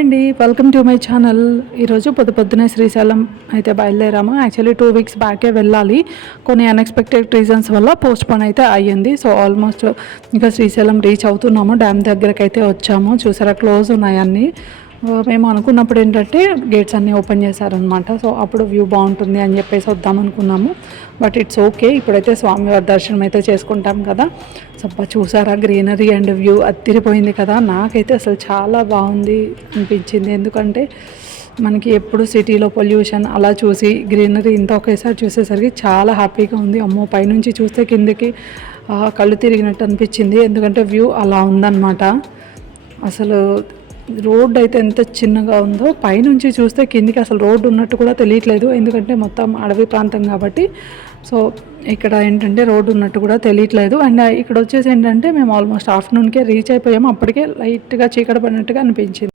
అండి, welcome to my channel. ఈరోజు పొద్దున్నే శ్రీశైలం అయితే బయలుదేరాము. యాక్చువల్లీ 2 వీక్స్ బ్యాకే వెళ్ళాలి. కొన్ని అన్ఎక్స్పెక్టెడ్ రీజన్స్ వల్ల పోస్ట్ పోన్ అయితే అయ్యింది. సో ఆల్మోస్ట్ ఇంకా శ్రీశైలం రీచ్ అవుతున్నాము. డ్యామ్ దగ్గరకు అయితే వచ్చాము. చూసారా, క్లోజ్ ఉన్నాయి అన్నీ. మేము అనుకున్నప్పుడు ఏంటంటే గేట్స్ అన్నీ ఓపెన్ చేశారనమాట. సో అప్పుడు వ్యూ బాగుంటుంది అని చెప్పేసి వద్దాం అనుకున్నాము. But it's okay. ఇప్పుడైతే స్వామివారి దర్శనం అయితే చేసుకుంటాం కదా. సో చూసారా, గ్రీనరీ అండ్ వ్యూ అదిరిపోయింది కదా. నాకైతే అసలు చాలా బాగుంది అనిపించింది. ఎందుకంటే మనకి ఎప్పుడు సిటీలో పొల్యూషన్ అలా చూసి గ్రీనరీ ఇంత ఒకేసారి చూసేసరికి చాలా హ్యాపీగా ఉంది. అమ్మో, పైనుంచి చూస్తే కిందకి కళ్ళు తిరిగినట్టు అనిపించింది. ఎందుకంటే వ్యూ అలా ఉందన్నమాట. అసలు రోడ్డు అయితే ఎంత చిన్నగా ఉందో, పైనుంచి చూస్తే కిందికి అసలు రోడ్డు ఉన్నట్టు కూడా తెలియట్లేదు. ఎందుకంటే మొత్తం అడవి ప్రాంతం కాబట్టి. సో ఇక్కడ ఏంటంటే రోడ్డు ఉన్నట్టు కూడా తెలియట్లేదు. అండ్ ఇక్కడ వచ్చేసి ఏంటంటే మేము ఆల్మోస్ట్ ఆఫ్టర్నూన్కే రీచ్ అయిపోయాము. అప్పటికే లైట్గా చీకటి పడినట్టుగా అనిపించింది.